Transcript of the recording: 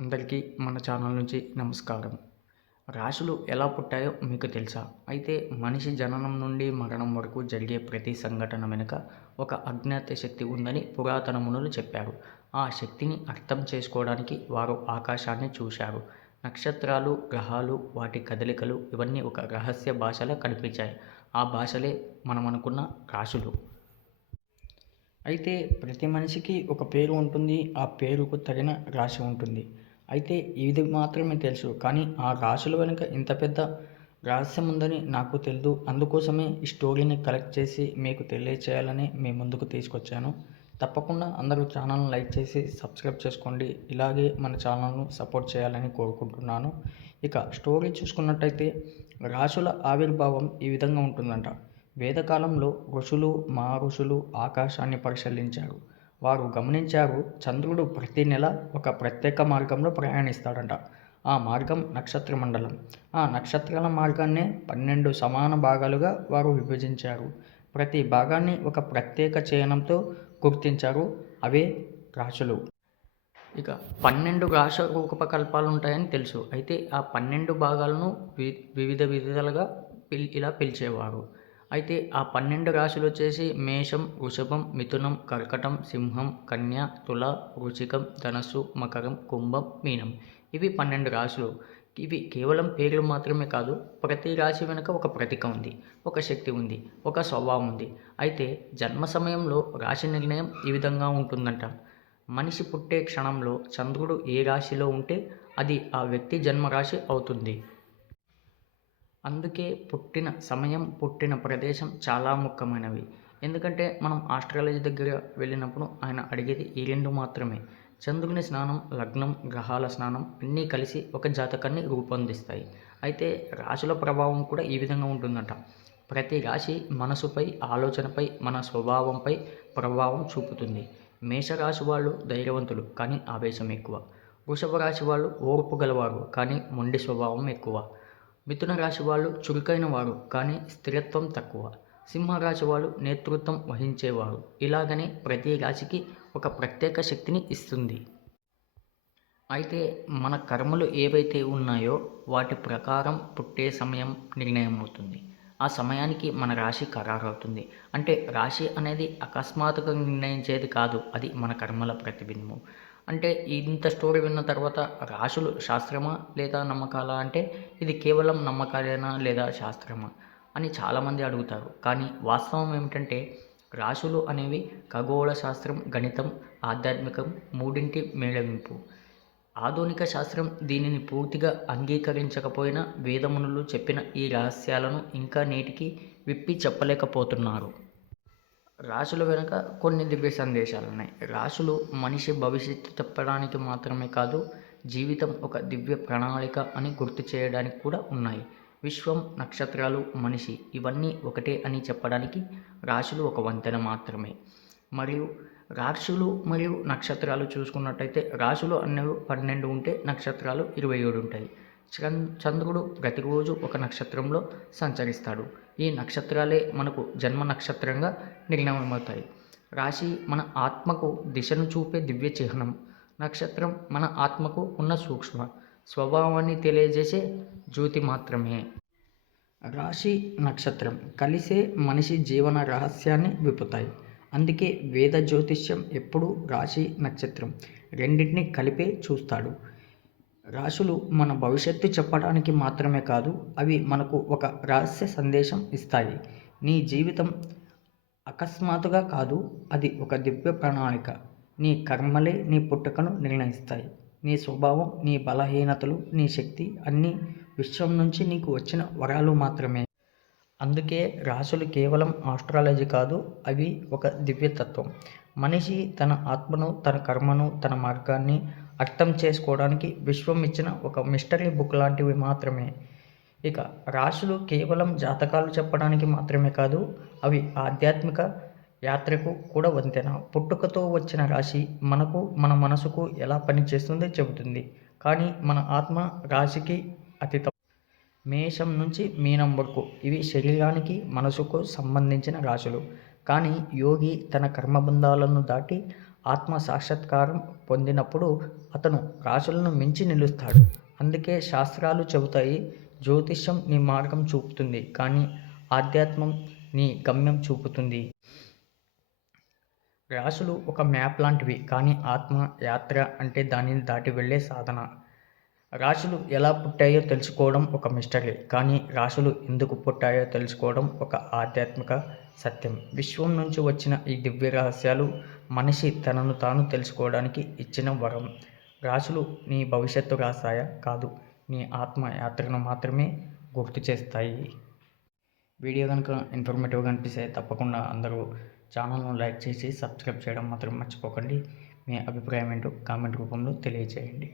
అందరికీ మన ఛానల్ నుంచి నమస్కారం. రాశులు ఎలా పుట్టాయో మీకు తెలుసా? అయితే మనిషి జననం నుండి మరణం వరకు జరిగే ప్రతి సంఘటన వెనుక ఒక అజ్ఞాత శక్తి ఉందని పురాతన మునులు చెప్పారు. ఆ శక్తిని అర్థం చేసుకోవడానికి వారు ఆకాశాన్ని చూశారు. నక్షత్రాలు గ్రహాలు వాటి కదలికలు ఇవన్నీ ఒక రహస్య భాషలా కనిపించాయి. ఆ భాషలే మనం అనుకున్న రాశులు. అయితే ప్రతి మనిషికి ఒక పేరు ఉంటుంది. ఆ పేరుకు తగిన రాశి ఉంటుంది. అయితే ఇది మాత్రమే తెలుసు. కానీ ఆ రాశుల వెనుక ఇంత పెద్ద రహస్యం ఉందని నాకు తెలియదు అందుకోసమే ఈ స్టోరీని కలెక్ట్ చేసి మీకు తెలియచేయాలని మీ ముందుకు తీసుకొచ్చాను. తప్పకుండా అందరూ ఛానల్ని లైక్ చేసి సబ్స్క్రైబ్ చేసుకోండి. ఇలాగే మన ఛానల్ను సపోర్ట్ చేయాలని కోరుకుంటున్నాను. ఇక స్టోరీ చూసుకున్నట్టయితే రాశుల ఆవిర్భావం ఈ విధంగా ఉంటుందంట. వేదకాలంలో ఋషులు మహా ఋషులు ఆకాశాన్ని పరిశీలించారు. వారు గమనించారు చంద్రుడు ప్రతి నెల ఒక ప్రత్యేక మార్గంలో ప్రయాణిస్తాడంట. ఆ మార్గం నక్షత్ర మండలం. ఆ నక్షత్రాల మార్గాన్నే పన్నెండు సమాన భాగాలుగా వారు విభజించారు. ప్రతి భాగాన్ని ఒక ప్రత్యేక చయనంతో గుర్తించారు. అవే రాశులు. ఇక పన్నెండు రాశ రూపకల్పాలు ఉంటాయని తెలుసు. అయితే ఆ పన్నెండు భాగాలను వి వివిధ విధాలుగా పిల్ ఇలా పిలిచేవారు. అయితే ఆ పన్నెండు రాశులు వచ్చేసి మేషం వృషభం మిథునం కర్కటం సింహం కన్య తుల వృచికం ధనస్సు మకరం కుంభం మీనం. ఇవి పన్నెండు రాశులు. ఇవి కేవలం పేర్లు మాత్రమే కాదు ప్రతి రాశి వెనుక ఒక ప్రతీక ఉంది ఒక శక్తి ఉంది ఒక స్వభావం ఉంది. అయితే జన్మ సమయంలో రాశి నిర్ణయం ఈ విధంగా ఉంటుందంట. మనిషి పుట్టే క్షణంలో చంద్రుడు ఏ రాశిలో ఉంటే అది ఆ వ్యక్తి జన్మరాశి అవుతుంది. అందుకే పుట్టిన సమయం పుట్టిన ప్రదేశం చాలా ముఖ్యమైనవి. ఎందుకంటే మనం ఆస్ట్రాలజీ దగ్గర వెళ్ళినప్పుడు ఆయన అడిగేది ఈ రెండు మాత్రమే. చంద్రుని స్నానం లగ్నం గ్రహాల స్నానం అన్నీ కలిసి ఒక జాతకాన్ని రూపొందిస్తాయి. అయితే రాశుల ప్రభావం కూడా ఈ విధంగా ఉంటుందట. ప్రతి రాశి మనసుపై ఆలోచనపై మన స్వభావంపై ప్రభావం చూపుతుంది. మేషరాశి వాళ్ళు ధైర్యవంతులు కానీ ఆవేశం ఎక్కువ. వృషభ రాశి వాళ్ళు ఓర్పు గలవారు కానీ మొండి స్వభావం ఎక్కువ. మిథున రాశి వాళ్ళు చురుకైన వారు కానీ స్థిరత్వం తక్కువ. సింహరాశి వాళ్ళు నేతృత్వం వహించేవారు. ఇలాగనే ప్రతి రాశికి ఒక ప్రత్యేక శక్తిని ఇస్తుంది. అయితే మన కర్మలు ఏవైతే ఉన్నాయో వాటి ప్రకారం పుట్టే సమయం నిర్ణయం అవుతుంది ఆ సమయానికి మన రాశి ఖరారవుతుంది. అంటే రాశి అనేది అకస్మాత్తుగా నిర్ణయించేది కాదు. అది మన కర్మల ప్రతిబింబం. అంటే ఇంత స్టోరీ విన్న తర్వాత రాశులు శాస్త్రమా లేదా నమ్మకాలా అంటే ఇది కేవలం నమ్మకాలేనా లేదా శాస్త్రమా అని చాలామంది అడుగుతారు. కానీ వాస్తవం ఏమిటంటే రాశులు అనేవి ఖగోళ శాస్త్రం గణితం ఆధ్యాత్మికం మూడింటి మేళవింపు. ఆధునిక శాస్త్రం దీనిని పూర్తిగా అంగీకరించకపోయినా వేదమునులు చెప్పిన ఈ రహస్యాలను ఇంకా నేటికి విప్పి చెప్పలేకపోతున్నారు. రాశుల వెనుక కొన్ని దివ్య సందేశాలు ఉన్నాయి రాశులు మనిషి భవిష్యత్తు చెప్పడానికి మాత్రమే కాదు జీవితం ఒక దివ్య ప్రణాళిక అని గుర్తు చేయడానికి కూడా ఉన్నాయి. విశ్వం నక్షత్రాలు మనిషి ఇవన్నీ ఒకటే అని చెప్పడానికి రాశులు ఒక వంతెన మాత్రమే. మరియు రాశులు మరియు నక్షత్రాలు చూసుకున్నట్టయితే రాశులు అనేవి పన్నెండు ఉంటే నక్షత్రాలు ఇరవై ఏడు ఉంటాయి. చంద్రుడు ప్రతిరోజు ఒక నక్షత్రంలో సంచరిస్తాడు. ఈ నక్షత్రాలే మనకు జన్మ నక్షత్రంగా నిర్ణయమవుతాయి. రాశి మన ఆత్మకు దిశను చూపే దివ్య చిహ్నం. నక్షత్రం మన ఆత్మకు ఉన్న సూక్ష్మ. స్వభావాన్ని తెలియజేసే జ్యోతి మాత్రమే. రాశి నక్షత్రం కలిసే మనిషి జీవన రహస్యాన్ని విప్పుతాయి. అందుకే వేద జ్యోతిష్యం ఎప్పుడూ రాశి నక్షత్రం రెండింటిని కలిపే చూస్తాడు. రాశులు మన భవిష్యత్తు చెప్పడానికి మాత్రమే కాదు అవి మనకు ఒక రహస్య సందేశం ఇస్తాయి. నీ జీవితం అకస్మాత్తుగా కాదు అది ఒక దివ్య ప్రణాళిక. నీ కర్మలే నీ పుట్టుకను నిర్ణయిస్తాయి. నీ స్వభావం నీ బలహీనతలు నీ శక్తి అన్నీ విశ్వం నుంచి నీకు వచ్చిన వరాలు మాత్రమే. అందుకే రాశులు కేవలం ఆస్ట్రాలజీ కాదు అవి ఒక దివ్యతత్వం. మనిషి తన ఆత్మను తన కర్మను తన మార్గాన్ని అర్థం చేసుకోవడానికి విశ్వం ఇచ్చిన ఒక మిస్టరీ బుక్ లాంటివి మాత్రమే. ఇక రాశులు కేవలం జాతకాలు చెప్పడానికి మాత్రమే కాదు అవి ఆధ్యాత్మిక యాత్రకు కూడా వంతెన. పుట్టుకతో వచ్చిన రాశి మనకు మన మనసుకు ఎలా పనిచేస్తుందో చెబుతుంది. కానీ మన ఆత్మ రాశికి అతీతం. మేషం నుంచి మీనం వరకు ఇవి శరీరానికి మనసుకు సంబంధించిన రాశులు. కానీ యోగి తన కర్మబంధాలను దాటి ఆత్మ సాక్షాత్కారం పొందినప్పుడు అతను రాశులను మించి నిలుస్తాడు. అందుకే శాస్త్రాలు చెబుతాయి జ్యోతిష్యం నీ మార్గం చూపుతుంది కానీ ఆధ్యాత్మం నీ గమ్యం చూపుతుంది. రాశులు ఒక మ్యాప్ లాంటివి కానీ ఆత్మ యాత్ర అంటే దానిని దాటి వెళ్ళే సాధన. రాశులు ఎలా పుట్టాయో తెలుసుకోవడం ఒక మిస్టరీ కానీ రాశులు ఎందుకు పుట్టాయో తెలుసుకోవడం ఒక ఆధ్యాత్మిక సత్యం. విశ్వం నుంచి వచ్చిన ఈ దివ్య రహస్యాలు మనిషి తనను తాను తెలుసుకోవడానికి ఇచ్చిన వరం. రాశులు నీ భవిష్యత్తు రాసాయ కాదు నీ ఆత్మ యాత్రను మాత్రమే గుర్తు చేస్తాయి. వీడియో కనుక ఇన్ఫర్మేటివ్గా అనిపిస్తే తప్పకుండా అందరూ ఛానల్ను లైక్ చేసి సబ్స్క్రైబ్ చేయడం మాత్రం మర్చిపోకండి. మీ అభిప్రాయం ఏంటో కామెంట్ రూపంలో తెలియజేయండి